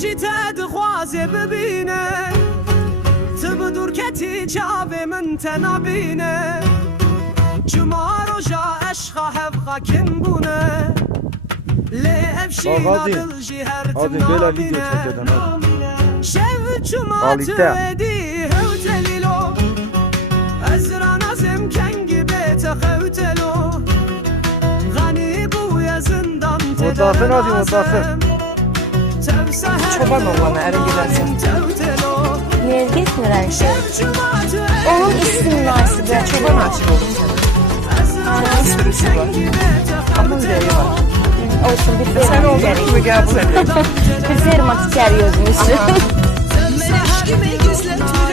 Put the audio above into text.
جی تدخوازه ببینه تب دور کتی جاوه من تنابینه جمار و جا اشخا هفقا کن بونه لی افشی نادل جی هر تمنامینه شو جمعت ودی هوتلیلو از رانازم کنگی بیت خوتلو غنی بوی زندان تدرنازم Çoban oğlanı ərə gedərsən. Niyə getmirəm ki? Onun ismi münasibət çoban açıq olur sənə. Çoban sürüsü var. Amma ürəyi var. Olsun, bir Sən fermat olduğu kimi qəbul edir. Bir fermat gəri özün üçün. Sen beni aşkımı gizletir